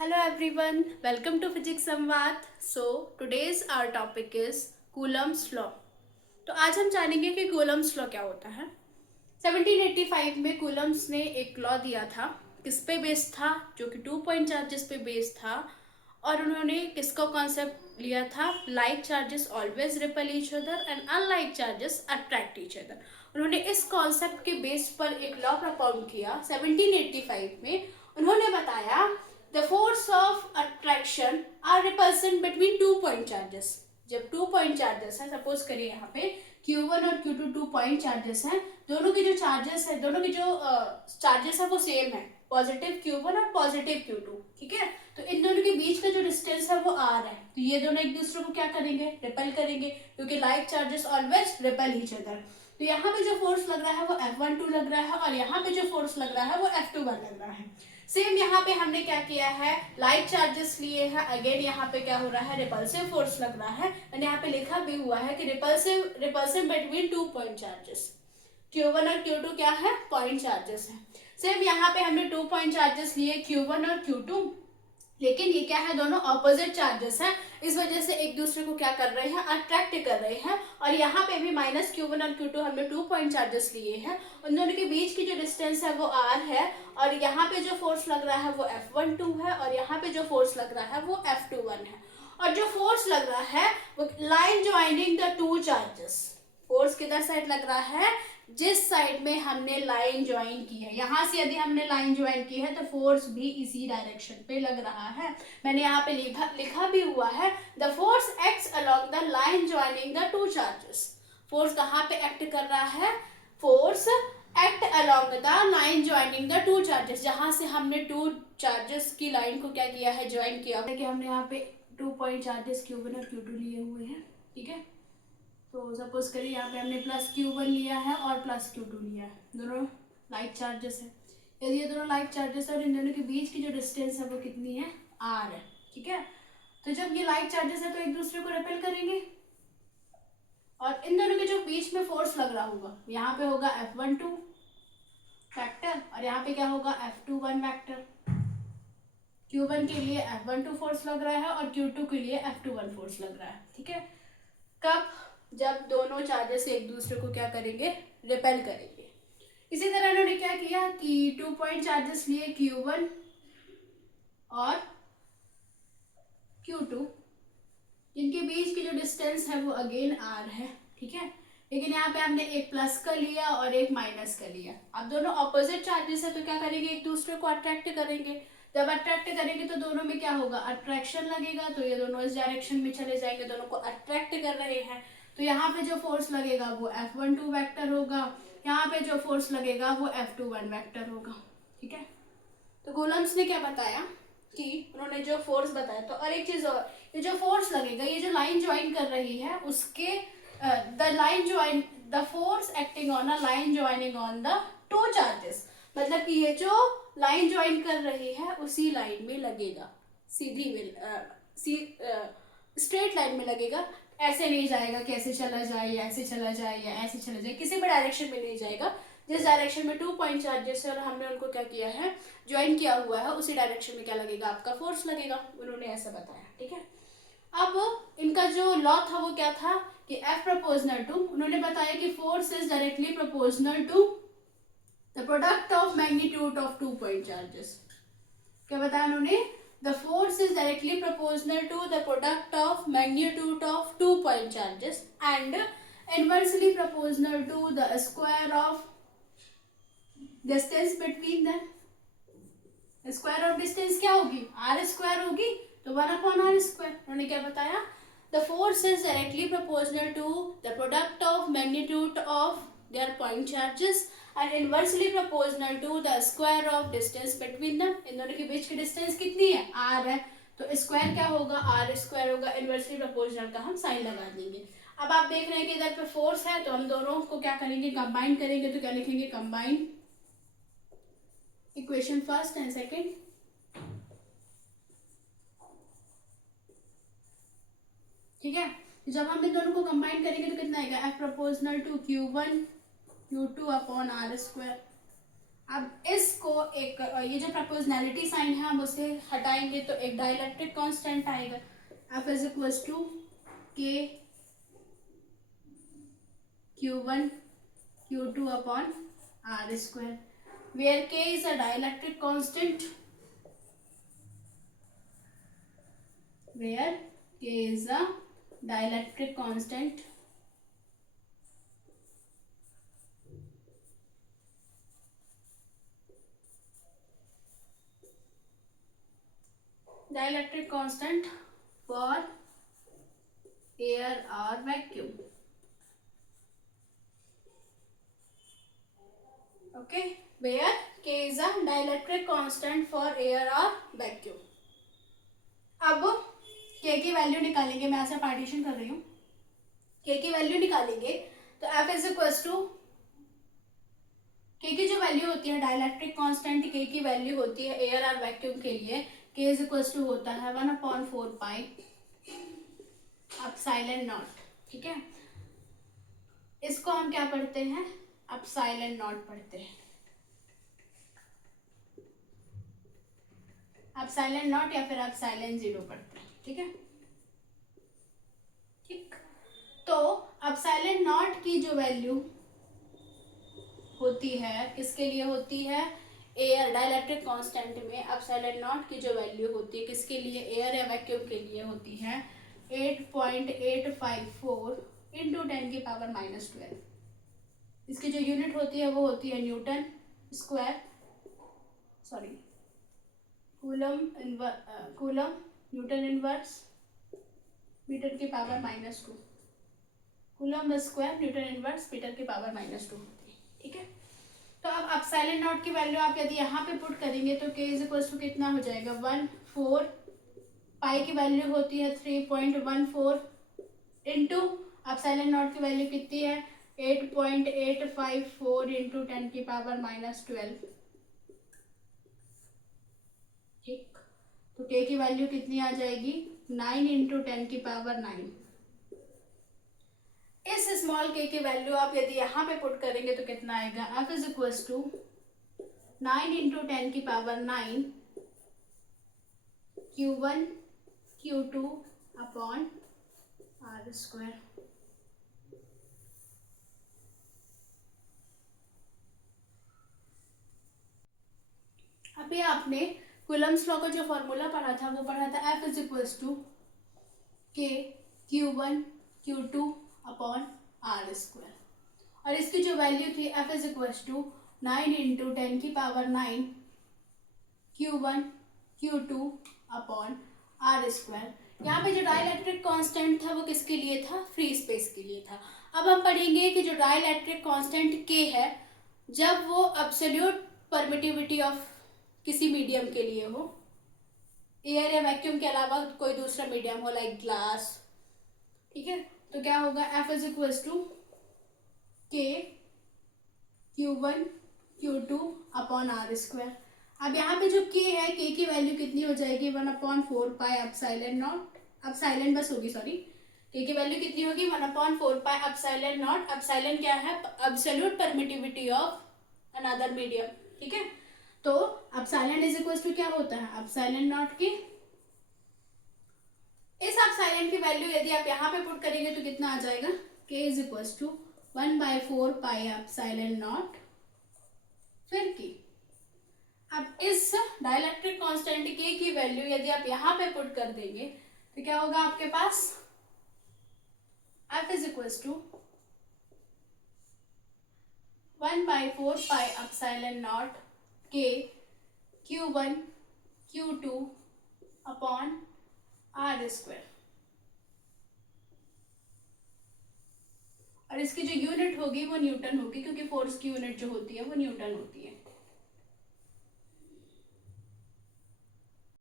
Hello everyone, welcome to Physics संवाद. So today's our topic is Coulomb's law. तो आज हम जानेंगे कि Coulomb's law क्या होता है. 1785 में Coulomb's ने एक लॉ दिया था. किस पे बेस्ड था? जो कि 2 पॉइंट चार्जेस पे बेस्ड था. और उन्होंने किसका कॉन्सेप्ट लिया था? Like charges always repel each other and unlike charges attract each other. उन्होंने इस कॉन्सेप्ट के बेस पर एक लॉ प्रपोज किया 1785 में. उन्होंने बताया the force of attraction are repulsion between 2 point charges. जब 2 point charges है, सपोज करिए यहाँ पे Q1 और Q2 2 point charges हैं. दोनों के जो चार्जेस है, दोनों के जो चार्जेस है वो सेम है, पॉजिटिव Q1 और पॉजिटिव Q2. ठीक है, तो इन दोनों के बीच का जो डिस्टेंस है वो R है. तो ये दोनों एक दूसरे को क्या करेंगे? रिपेल करेंगे, क्योंकि like charges always repel each other. तो यहाँ पे जो फोर्स लग रहा है वो F12 लग रहा है और यहाँ पे जो फोर्स लग रहा है वो F21 लग रहा है. सेम यहाँ पे हमने क्या किया है? लाइक चार्जेस लिए हैं. अगेन यहाँ पे क्या हो रहा है? रिपल्सिव फोर्स लग रहा है. मैंने यहाँ पे लिखा भी हुआ है कि repulsive between 2 point charges. Q1 और Q2 क्या है? पॉइंट चार्जेस है. सेम यहाँ पे हमने 2 point चार्जेस लिए Q1 और Q2, लेकिन ये क्या है? दोनों ऑपोजिट चार्जेस हैं. इस वजह से एक दूसरे को क्या कर रहे हैं? अट्रैक्ट कर रहे हैं. और यहाँ पे भी माइनस Q1 और Q2 हमने 2 point चार्जेस लिए हैं. उन दोनों के बीच की जो डिस्टेंस है वो R है. और यहाँ पे जो फोर्स लग रहा है वो F12 है और यहाँ पे जो फोर्स लग रहा है वो F21 है. और जो फोर्स लग रहा है वो line joining the two charges. Force किधर साइड लग रहा है? जिस साइड में हमने लाइन ज्वाइन की है. यहां से यदि हमने लाइन ज्वाइन की है तो फोर्स भी इसी डायरेक्शन पे लग रहा है. मैंने यहाँ पे लिखा भी हुआ है the force acts along the line joining the two charges. Force कहाँ पे एक्ट कर रहा है? Force act along the line joining the two charges. जहां से हमने टू चार्जेस की लाइन को क्या किया है? ज्वाइन किया. कि हमने यहाँ पे 2 point चार्जेस Q1 और Q2 लिए हुए हैं. ठीक है, तो सपोज करिए यहाँ पे हमने प्लस Q1 लिया है और प्लस Q2 लिया है. दोनों लाइक चार्जेस है. यदि ये दोनों लाइक चार्जेस है और इन दोनों के बीच की जो डिस्टेंस है वो कितनी है? R है. ठीक है, तो जब ये लाइक चार्जेस है तो एक दूसरे को रिपेल करेंगे. और इन दोनों के जो बीच में फोर्स लग रहा होगा, यहाँ पे होगा F12 फैक्टर और यहाँ पे क्या होगा? F21 factor. Q1 के लिए F12 फोर्स लग रहा है और Q2 के लिए F21 फोर्स लग रहा है. ठीक है, कब? जब दोनों चार्जेस एक दूसरे को क्या करेंगे? रिपेल करेंगे. इसी तरह इन्होंने क्या किया कि 2 point चार्जेस लिए Q1 और Q2, जिनके बीच की जो डिस्टेंस है वो अगेन R है. ठीक है, लेकिन यहाँ पे हमने एक प्लस का लिया और एक माइनस का लिया. अब दोनों ऑपोजिट चार्जेस है तो क्या करेंगे? एक दूसरे को अट्रैक्ट करेंगे. जब अट्रैक्ट करेंगे तो दोनों में क्या होगा? अट्रैक्शन लगेगा. तो ये दोनों इस डायरेक्शन में चले जाएंगे, दोनों को अट्रैक्ट कर रहे हैं. तो यहाँ पे जो फोर्स लगेगा वो F12 वेक्टर होगा. यहाँ पे जो फोर्स लगेगा वो F21 वेक्टर होगा. ठीक है, तो कूलम्ब्स ने क्या बताया कि उन्होंने जो फोर्स बताया. तो और एक चीज और, ये जो फोर्स लगेगा, ये जो लाइन ज्वाइन कर रही है उसके the force acting on a line joining on the two charges. मतलब कि ये जो लाइन ज्वाइन कर रही है उसी लाइन में लगेगा. सीधी स्ट्रेट लाइन में लगेगा. ऐसे नहीं जाएगा कि ऐसे चला जाए या ऐसे चला जाए या ऐसे चला जाए, किसी भी डायरेक्शन में नहीं जाएगा. जिस डायरेक्शन में 2 point चार्जेस है और हमने उनको क्या किया है? ज्वाइन किया हुआ है, उसी डायरेक्शन में क्या लगेगा? आपका फोर्स लगेगा. उन्होंने ऐसा बताया. ठीक है, अब इनका जो लॉ था वो क्या था कि F प्रोपोर्शनल टू, उन्होंने बताया कि force is directly proportional to the product of magnitude of 2 point charges. क्या बताया उन्होंने? The force is directly proportional to the product of magnitude of 2 point charges and inversely proportional to the square of distance between them. Square of distance क्या होगी? R square होगी. तो 1/R square. उन्होंने क्या बताया? The force is directly proportional to the product of magnitude of their point charges and inversely proportional to the square of distance between them. इन दोनों के बीच की डिस्टेंस कितनी है? R है. तो स्क्वायर क्या होगा? R स्क्वायर होगा. इनवर्सली प्रोपोर्शनल का हम साइन लगा देंगे. अब आप देख रहे हैं कि इधर पे फोर्स है तो हम दोनों को क्या करेंगे? कंबाइन करेंगे. तो क्या लिखेंगे? Combine equation first and second. ठीक है, जब हम इन दोनों को कंबाइन करेंगे तो कितना आएगा? F proportional to Q1 Q2 upon R square. अब इसको एक ये जो प्रपोजनैलिटी साइन है हम उसे हटाएंगे तो एक डाइलेक्ट्रिक कांस्टेंट आएगा, F is equal to K Q1 Q2 upon R square, where K is a dielectric constant, where K is a dielectric constant, dielectric constant for air or vacuum. Okay, where K is a dielectric constant for air or vacuum. अब K की value निकालेंगे, मैं ऐसा partition कर रही हूँ, K की value निकालेंगे तो F is equal to K की जो वैल्यू होती है डाइलेक्ट्रिक कांस्टेंट K की वैल्यू होती है एयर और वैक्यूम के लिए K इज इक्वल टू होता है 1/4 पाई एप्सिलॉन नॉट। ठीक है, इसको हम क्या पढ़ते हैं, एप्सिलॉन नॉट पढ़ते हैं, एप्सिलॉन नॉट या फिर एप्सिलॉन जीरो पढ़ते हैं। ठीक है, ठीक, तो एप्सिलॉन नॉट की जो वैल्यू होती है किसके लिए होती है, एयर डाइलेक्ट्रिक कांस्टेंट में एप्सिलॉन नॉट की जो वैल्यू होती है किसके लिए, एयर या वैक्यूम के लिए होती है 8.854 इंटू 10⁻⁻12। इसकी जो यूनिट होती है वो होती है newton square, sorry coulomb newton inverse metre की power -2, coulomb square newton inverse metre की पावर -2 होती है। ठीक है, तो अब एप्सिलॉन नॉट की वैल्यू आप यदि यहाँ पे पुट करेंगे तो K इज इक्वल टू कितना हो जाएगा 1/4 पाई की वैल्यू होती है 3.14 इंटू एप्सिलॉन नॉट की वैल्यू कितनी है 8.854 इंटू 10⁻⁻12। ठीक, तो K की वैल्यू कितनी आ जाएगी 9 इंटू 10⁻9। इस स्मॉल K की वैल्यू आप यदि यहाँ पे पुट करेंगे तो कितना आएगा, F is equal to 9 into 10⁻9 Q1 Q2 upon R square. अभी आपने कूलम्स लॉ का जो फॉर्मूला पढ़ा था वो पढ़ा था F is equal to K Q1 Q2 upon R square, और इसकी जो वैल्यू थी F is equal to 9 into 10⁻9 Q1 Q2 upon R square. यहाँ पे जो डाइलेक्ट्रिक कांस्टेंट था वो किसके लिए था, फ्री स्पेस के लिए था। अब हम पढ़ेंगे कि जो डाइलेक्ट्रिक कांस्टेंट K है जब वो एब्सोल्यूट परमिटिविटी ऑफ किसी मीडियम के लिए हो, एयर या वैक्यूम के अलावा कोई दूसरा मीडियम हो लाइक ग्लास। ठीक है, तो क्या होगा F is equal to K Q1 Q2 upon R square. अब यहाँ पे जो K है K की वैल्यू कितनी हो जाएगी 1/4 पाई एप्सिलॉन नॉट, एप्सिलॉन बस होगी, सॉरी, K की वैल्यू कितनी होगी 1/4 पाई एप्सिलॉन नॉट। एप्सिलॉन क्या है, absolute permittivity of another medium. ठीक है, तो एप्सिलॉन इज इक्वल टू क्या होता है, एप्सिलॉन नॉट की इस एप्सिलॉन की वैल्यू यदि आप यहाँ पे पुट करेंगे तो कितना आ जाएगा, K is equal to 1/4 pi epsilon naught फिर की। अब इस डाइलेक्ट्रिक कांस्टेंट K की वैल्यू यदि आप यहाँ पे पुट कर देंगे तो क्या होगा आपके पास, F is equal to 1/4 pi epsilon naught K Q1 Q2 upon R square, और इसकी जो यूनिट होगी वो न्यूटन होगी क्योंकि फोर्स की यूनिट जो होती है वो न्यूटन होती है।